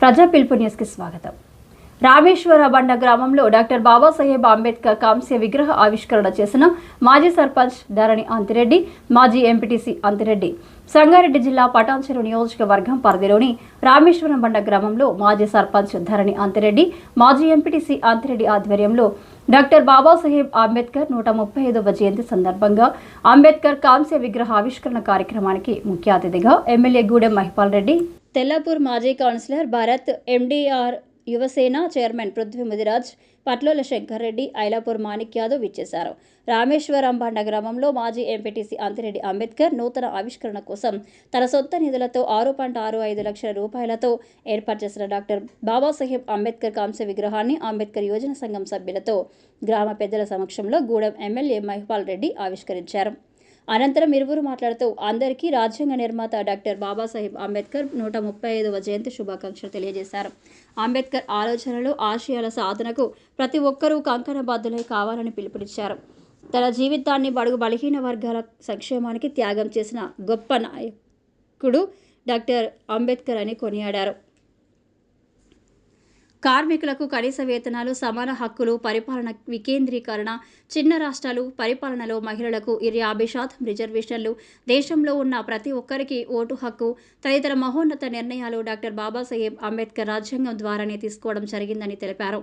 ప్రజా పిలుపు న్యూస్కి స్వాగతం. రామేశ్వర బండ గ్రామంలో డాక్టర్ బాబాసాహెబ్ అంబేద్కర్ కాంస్య విగ్రహ ఆవిష్కరణ చేసిన మాజీ సర్పంచ్ ధరణి అంతిరెడ్డి మాజీ ఎంపీటీసీ అంతిరెడ్డి సంగారెడ్డి జిల్లా పటాన్చెరు నియోజకవర్గం పరిధిలోని రామేశ్వరం బండ గ్రామంలో మాజీ సర్పంచ్ ధరణి అంతిరెడ్డి మాజీ ఎంపీటీసీ అంతిరెడ్డి ఆధ్వర్యంలో డాక్టర్ బాబాసాహెబ్ అంబేద్కర్ నూట ముప్పై ఐదవ జయంతి సందర్భంగా అంబేద్కర్ కాంస్య విగ్రహ ఆవిష్కరణ కార్యక్రమానికి ముఖ్య అతిథిగా ఎమ్మెల్యే గూడెం మహిపాల్ రెడ్డి తెల్లాపూర్ మాజీ councillor Bharat MDR Yuvasena chairman Prithvi Mudiraj Patlola Shankar Reddy Ailapur Manik Yadav ఇచ్చేశారు రామేశ్వరం బండ గ్రామంలో మాజీ ఎంపీటీసీ అంతిరెడ్డి అంబేద్కర్ నూతన ఆవిష్కరణ కోసం తన సొంత నిధులతో ఆరు పాయింట్ ఆరు ఐదు లక్షల రూపాయలతో ఏర్పాటు చేసిన డాక్టర్ బాబాసాహెబ్ అంబేద్కర్ కాంస్య విగ్రహాన్ని అంబేద్కర్ యోజన సంఘం సభ్యులతో గ్రామ పెద్దల సమక్షంలో గూడెం ఎమ్మెల్యే మహిపాల్ రెడ్డి ఆవిష్కరించారు. అనంతరం ఇరువురు మాట్లాడుతూ అందరికీ రాజ్యాంగ నిర్మాత డాక్టర్ బాబాసాహెబ్ అంబేద్కర్ నూట ముప్పై ఐదవ జయంతి శుభాకాంక్షలు తెలియజేశారు. అంబేద్కర్ ఆలోచనలు ఆశయాల సాధనకు ప్రతి ఒక్కరూ కంకణబద్దులై కావాలని పిలుపునిచ్చారు. తన జీవితాన్ని బడుగు బలహీన వర్గాల సంక్షేమానికి త్యాగం చేసిన గొప్ప నాయకుడు డాక్టర్ అంబేద్కర్ అని కొనియాడారు. కార్మికులకు కనీస వేతనాలు సమాన హక్కులు పరిపాలన వికేంద్రీకరణ చిన్న రాష్ట్రాలు పరిపాలనలో మహిళలకు ఇరవై యాభై శాతం రిజర్వేషన్లు. దేశంలో ఉన్న ప్రతి ఒక్కరికి ఓటు హక్కు తదితర మహోన్నత నిర్ణయాలు డాక్టర్ బాబాసాహెబ్ అంబేద్కర్ రాజ్యాంగం ద్వారానే తీసుకోవడం జరిగిందని తెలిపారు.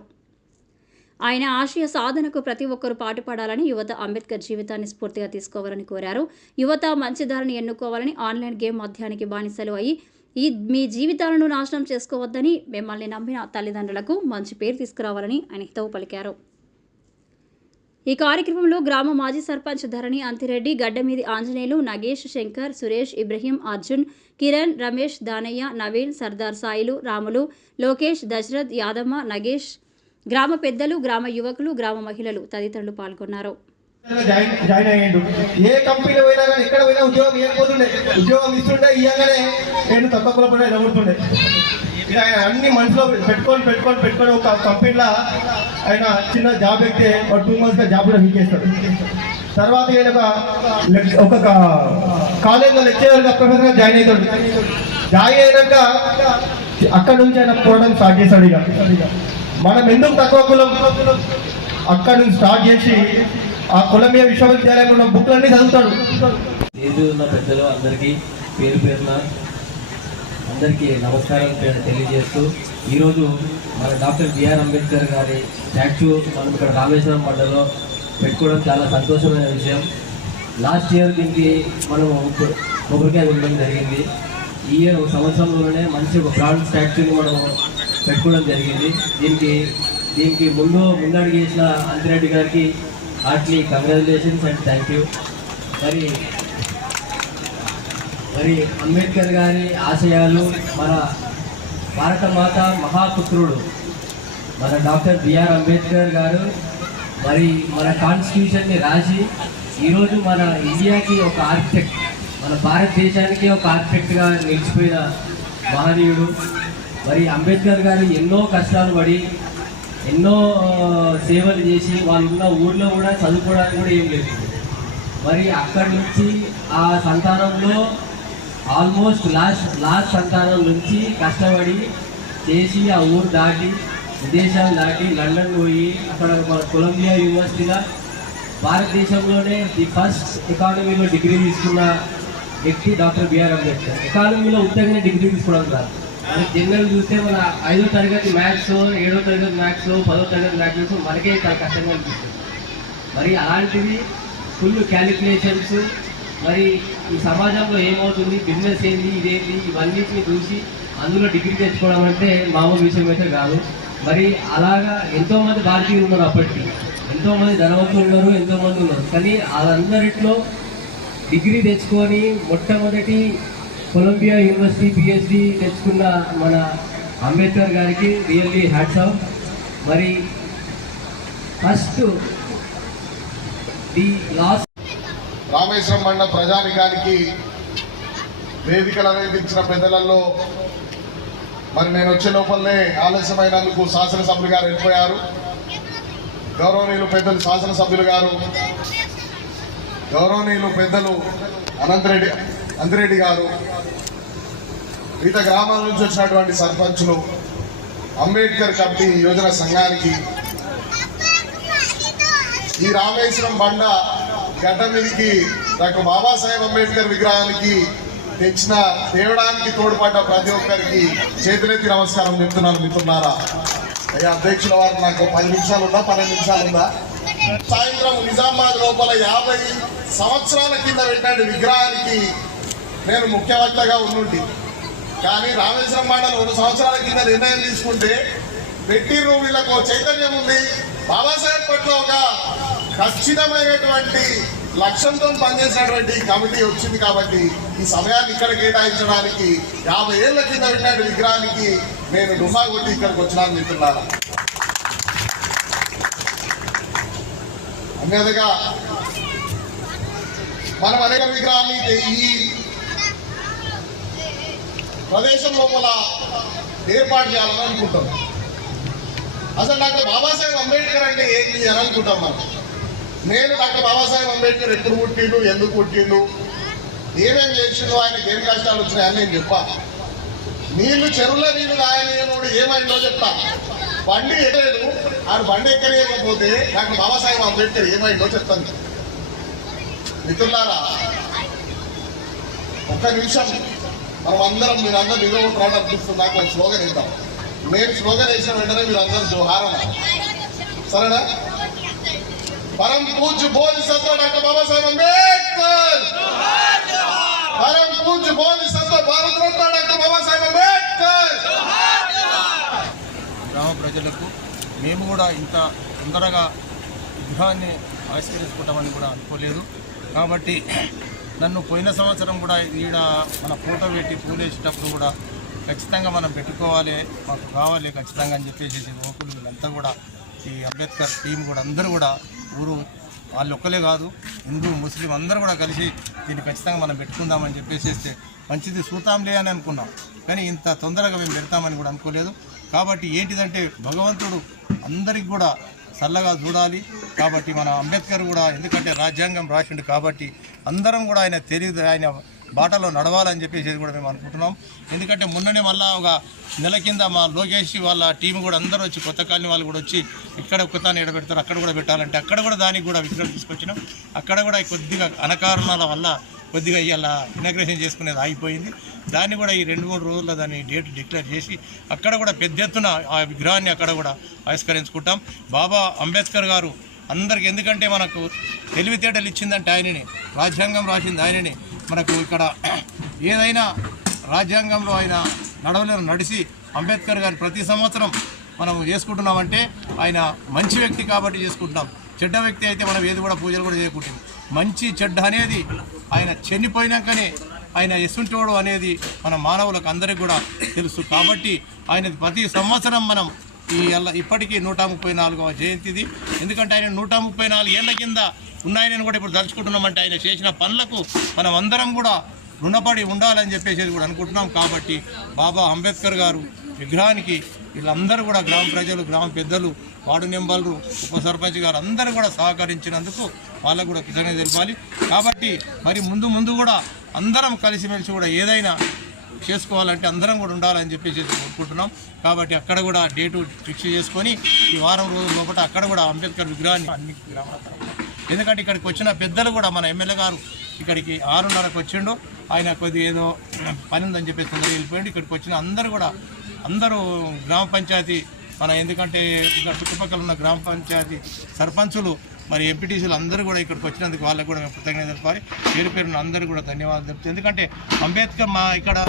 ఆయన ఆశయ సాధనకు ప్రతి ఒక్కరూ పాటుపడాలని యువత అంబేద్కర్ జీవితాన్ని స్ఫూర్తిగా తీసుకోవాలని కోరారు. యువత మంచి దారిని ఎన్నుకోవాలని ఆన్లైన్ గేమ్ మధ్యానికి బానిసలు అయి ఈ మీ జీవితాలను నాశనం చేసుకోవద్దని మిమ్మల్ని నమ్మిన తల్లిదండ్రులకు మంచి పేరు తీసుకురావాలని ఆయన హితవు పలికారు. ఈ కార్యక్రమంలో గ్రామ మాజీ సర్పంచ్ ధరణి అంతిరెడ్డి గడ్డమీది ఆంజనేయులు నగేష్ శంకర్ సురేష్ ఇబ్రహీం అర్జున్ కిరణ్ రమేష్ దానయ్య నవీన్ సర్దార్ సాయిలు రాములు లోకేష్ దశరథ్ యాదమ్మ నగేష్ గ్రామ పెద్దలు గ్రామ యువకులు గ్రామ మహిళలు తదితరులు పాల్గొన్నారు. జాయిన్ జాయిన్ అయ్యాడు. ఏ కంపెనీలో పోయినా కానీ ఎక్కడ పోయినా ఉద్యోగం ఇవ్వకపోతుండే. ఉద్యోగం ఇస్తుంటే ఇవ్వగానే నేను తక్కువ కూడా ఎదగొడుతుండే ఇక ఆయన అన్ని మనసులో పెట్టుకొని పెట్టుకొని పెట్టుకొని ఒక కంపెనీలో ఆయన చిన్న జాబ్ ఎక్కితే ఒక టూ మంత్స్గా జాబ్ కూడా వీకేస్తాడు తర్వాత ఈయన ఒక కాలేజ్లో లెక్చరర్గా ప్రొఫెసర్గా జాయిన్ అవుతాడు. జాయిన్ అయినాక అక్కడ నుంచి ఆయన పోవడం స్టార్ట్ చేశాడు ఇక. మనం ఎందుకు తక్కువ కులం? అక్కడ నుంచి స్టార్ట్ చేసి ఆ కొలంబియా విశ్వవిద్యాలయంలో ఉన్న బుక్లన్నీ చదువుతాడు. ఏది ఉన్న పెద్దలు అందరికీ పేరు పేరున అందరికీ నమస్కారం తెలియజేస్తూ ఈరోజు మన డాక్టర్ బిఆర్ అంబేద్కర్ గారి స్టాచ్యూ మనం ఇక్కడ రామేశ్వరం మండలంలో పెట్టుకోవడం చాలా సంతోషమైన విషయం. లాస్ట్ ఇయర్ దీనికి మనం కొబ్బరికాయ ఉండడం జరిగింది. ఈ ఇయర్ ఒక సంవత్సరంలోనే మంచి ఒక బ్రాండ్ స్టాచ్యూని మనం పెట్టుకోవడం జరిగింది. దీనికి దీనికి ముందు ముందడుగు చేసిన అంతిరెడ్డి గారికి heartly congratulations and thank you మరి మరి అంబేద్కర్ గారి ఆశయాలు మన భారత మాత మహాపుత్రుడు మన డాక్టర్ బిఆర్ అంబేద్కర్ గారు మరి మన కాన్స్టిట్యూషన్ని రాసి ఈరోజు మన ఇండియాకి ఒక ఆర్కిటెక్ట్ మన భారతదేశానికి ఒక ఆర్కిటెక్ట్గా నిలిచిపోయిన మహనీయుడు. మరి అంబేద్కర్ గారు ఎన్నో కష్టాలు పడి ఎన్నో సేవలు చేసి వాళ్ళు ఉన్న కూడా చదువుకోవడానికి కూడా ఏం లేదు. మరి అక్కడి నుంచి ఆ సంతానంలో ఆల్మోస్ట్ లాస్ట్ లాస్ట్ సంతానం నుంచి కష్టపడి చేసి ఆ ఊరు దాటి విదేశాలు దాటి లండన్ పోయి అక్కడ మన కొలంబియా యూనివర్సిటీగా భారతదేశంలోనే ది ఫస్ట్ ఎకానమీలో డిగ్రీ తీసుకున్న వ్యక్తి డాక్టర్ బిఆర్ అంబేద్కర్. ఎకానమీలో ఉత్తగానే డిగ్రీ తీసుకోవడం కాదు జనరల్ చూస్తే మన ఐదో తరగతి మ్యాథ్స్ ఏడో తరగతి మ్యాథ్స్ పదో తరగతి మ్యాథ్స్ మనకే చాలా కష్టంగా అనిపిస్తుంది. మరి అలాంటివి ఫుల్ క్యాలిక్యులేషన్స్ మరి ఈ సమాజంలో ఏమవుతుంది బిజినెస్ ఏంది ఇదేంటి ఇవన్నిటిని చూసి అందులో డిగ్రీ తెచ్చుకోవడం అంటే మామూలు విషయం అయితే కాదు. మరి అలాగా ఎంతోమంది భారతీయులు ఉన్నారు అప్పటికి. ఎంతోమంది ధనవంతులు ఉన్నారు ఎంతోమంది ఉన్నారు. కానీ వాళ్ళందరిట్లో డిగ్రీ తెచ్చుకొని మొట్టమొదటి కొలంబియా యూనివర్సిటీ పిహెచ్డి తెచ్చుకున్న మన అంబేద్కర్ గారికి రియల్లీ హ్యాట్స్ ఆఫ్. మరి ఫస్ట్ ది లాస్ట్ రామేశ్వరం మండల ప్రజానికానికి వేదికలు అందించిన పెద్దలలో మరి నేను వచ్చే లోపలనే ఆలస్యమైనందుకు శాసనసభ్యులు గారు వెళ్ళిపోయారు. గౌరవనీయులు పెద్దలు శాసనసభ్యులు గారు గౌరవనీయులు పెద్దలు అనంతరెడ్డి అందిరెడ్డి గారు వివిధ గ్రామాల నుంచి వచ్చినటువంటి సర్పంచులు అంబేద్కర్ కమిటీ యోజన సంఘానికి ఈ రామేశ్వరం బండ గడ్డ మీదకి డాక్టర్ బాబాసాహెబ్ అంబేద్కర్ విగ్రహానికి తెచ్చిన తేవడానికి తోడ్పడ్డ ప్రతి ఒక్కరికి చేతులెత్తి నమస్కారం చెప్తున్నాను మిత్రులారా. అయ్యా అధ్యక్షుల వారు నాకు పది నిమిషాలు ఉందా? పన్నెండు నిమిషాలు ఉందా? సాయంత్రం నిజామాబాద్ లోపల యాభై సంవత్సరాల కింద పెట్టిన విగ్రహానికి నేను ముఖ్య వక్తగా కానీ రామేశ్వరం మండలం రెండు సంవత్సరాల కింద నిర్ణయం తీసుకుంటే పెట్టి వీళ్ళకు చైతన్యం ఉంది. బాబాసాహెబ్ పట్ల ఒక ఖచ్చితమైనటువంటి లక్ష్యంతో పనిచేసినటువంటి కమిటీ వచ్చింది కాబట్టి ఈ సమయాన్ని ఇక్కడ కేటాయించడానికి యాభై ఏళ్ళ కింద ఉన్నటువంటి విగ్రహానికి నేను డుమా కొట్టి ఇక్కడికి వచ్చినాను చెప్తున్నాను. అన్యదిగా మనం అనేక విగ్రహాన్ని ఈ ప్రదేశం లోపల ఏర్పాటు చేయాలని అనుకుంటాం. అసలు డాక్టర్ బాబాసాహెబ్ అంబేద్కర్ అంటే ఏం చేయాలనుకుంటాం మనం? నేను డాక్టర్ బాబాసాహెబ్ అంబేద్కర్ ఎప్పుడు పుట్టిండు ఎందుకు పుట్టిండు ఏమేం చేసిండు ఆయనకి ఏం కష్టాలు వచ్చినాయని నేను చెప్పా. నీళ్ళు చెరువుల నీళ్ళు రాయనీయనుడు ఏమైందో చెప్తా. బండి ఎక్కలేదు ఆడు బండి ఎక్కలేకపోతే డాక్టర్ బాబాసాహెబ్ అంబేద్కర్ ఏమైందో చెప్తాను. మిత్రులారా ఒక్క నిమిషం. మనం అందరం మీరందరూ అందరూ నిలబడుతున్నారు అనిపిస్తుంది నాకు ఒక స్లోగన్ ఇద్దాం. నేను స్లోగన్ వేసిన వెంటనే మీరు అందరూ జోహారం సరేనా? పరం పూజ్ బోధి సత్వ డాక్టర్ బాబాసాహెబ్ అంబేద్కర్! పరం పూజ్ బోధి సత్వ భారత రత్న డాక్టర్ బాబాసాహెబ్ అంబేద్కర్! గ్రామ ప్రజలకు మేము కూడా ఇంత తొందరగా విగ్రహాన్ని ఆవిష్కరించుకుంటామని కూడా అనుకోలేదు. కాబట్టి నన్ను పోయిన సంవత్సరం కూడా ఈడ మన ఫోటో పెట్టి పూలేసేటప్పుడు కూడా ఖచ్చితంగా మనం పెట్టుకోవాలి మాకు కావాలి ఖచ్చితంగా అని చెప్పేసి యువకులు వీళ్ళంతా కూడా ఈ అంబేద్కర్ టీం కూడా అందరూ కూడా ఊరు వాళ్ళు ఒక్కలే కాదు హిందూ ముస్లిం అందరూ కూడా కలిసి దీన్ని ఖచ్చితంగా మనం పెట్టుకుందామని చెప్పేసేస్తే మంచిది చూతాంలే అని అనుకున్నాం. కానీ ఇంత తొందరగా మేము పెడతామని కూడా అనుకోలేదు. కాబట్టి ఏంటిదంటే భగవంతుడు అందరికి కూడా చల్లగా చూడాలి. కాబట్టి మన అంబేద్కర్ కూడా ఎందుకంటే రాజ్యాంగం రాసిండు కాబట్టి అందరం కూడా ఆయన తెలియదు ఆయన బాటలో నడవాలని చెప్పేసి కూడా మేము అనుకుంటున్నాం. ఎందుకంటే మొన్ననే మళ్ళా ఒక నెల కింద మా లోకేష్ వాళ్ళ టీం కూడా అందరూ వచ్చి కొత్త కాలనీ వాళ్ళు కూడా వచ్చి ఇక్కడ ఒక్కతాన్ని ఎడబెడతారు అక్కడ కూడా పెట్టాలంటే అక్కడ కూడా దానికి కూడా విగ్రహం తీసుకొచ్చినాం. అక్కడ కూడా కొద్దిగా అనకారణాల వల్ల కొద్దిగా ఇలా ఇనాగ్రేషన్ చేసుకునేది ఆగిపోయింది. దాన్ని కూడా ఈ రెండు మూడు రోజుల్లో దాన్ని డేట్ డిక్లేర్ చేసి అక్కడ కూడా పెద్ద ఎత్తున ఆ విగ్రహాన్ని అక్కడ కూడా ఆవిష్కరించుకుంటాం. బాబా అంబేద్కర్ గారు అందరికి ఎందుకంటే మనకు తెలివితేటలు ఇచ్చిందంటే ఆయనని రాజ్యాంగం రాసింది ఆయనని మనకు ఇక్కడ ఏదైనా రాజ్యాంగంలో ఆయన నడవలను నడిచి అంబేద్కర్ గారు ప్రతి సంవత్సరం మనం చేసుకుంటున్నామంటే ఆయన మంచి వ్యక్తి కాబట్టి చేసుకుంటున్నాం. చెడ్డ వ్యక్తి అయితే మనం ఏది కూడా పూజలు కూడా చేయకుంటుంది. మంచి చెడ్డ అనేది ఆయన చనిపోయినాకనే ఆయన ఎసుంటోడు అనేది మన మానవులకు అందరికీ కూడా తెలుసు. కాబట్టి ఆయన ప్రతి సంవత్సరం మనం ఈ ఇప్పటికీ నూట ముప్పై నాలుగవ జయంతిది. ఎందుకంటే ఆయన నూట ముప్పై నాలుగు ఏళ్ళ కింద ఉన్నాయని కూడా ఇప్పుడు తలుచుకుంటున్నామంటే ఆయన చేసిన పనులకు మనం అందరం కూడా రుణపడి ఉండాలని చెప్పేసి కూడా అనుకుంటున్నాం కాబట్టి బాబా అంబేద్కర్ గారు విగ్రహానికి వీళ్ళందరూ కూడా గ్రామ ప్రజలు గ్రామ పెద్దలు వార్డు మెంబర్లు ఉప సర్పంచ్ గారు అందరూ కూడా సహకరించినందుకు వాళ్ళకు కూడా కృతజ్ఞత తెలపాలి. కాబట్టి మరి ముందు ముందు కూడా అందరం కలిసిమెలిసి కూడా ఏదైనా చేసుకోవాలంటే అందరం కూడా ఉండాలని చెప్పేసి కోరుకుంటున్నాం. కాబట్టి అక్కడ కూడా డేటు ఫిక్స్ చేసుకొని ఈ వారం రోజుల లోపల అక్కడ కూడా అంబేద్కర్ విగ్రహాన్ని అన్ని గ్రామాల ఎందుకంటే ఇక్కడికి వచ్చిన పెద్దలు కూడా మన ఎమ్మెల్యే గారు ఇక్కడికి ఆరున్నరకు వచ్చిండు. ఆయన కొద్ది ఏదో పని ఉందని చెప్పేసి తొందరగా వెళ్ళిపోయింది ఇక్కడికి వచ్చిన అందరూ కూడా అందరూ గ్రామ పంచాయతీ మన ఎందుకంటే ఇక్కడ చుట్టుపక్కల ఉన్న గ్రామ పంచాయతీ సర్పంచులు మరి ఎంపీటీసీలు అందరూ కూడా ఇక్కడికి వచ్చినందుకు వాళ్ళకు కూడా మేము కృతజ్ఞత తెలపాలి పేరు పేరున అందరూ కూడా ధన్యవాదాలు తెలుపుతాం ఎందుకంటే అంబేద్కర్ మా ఇక్కడ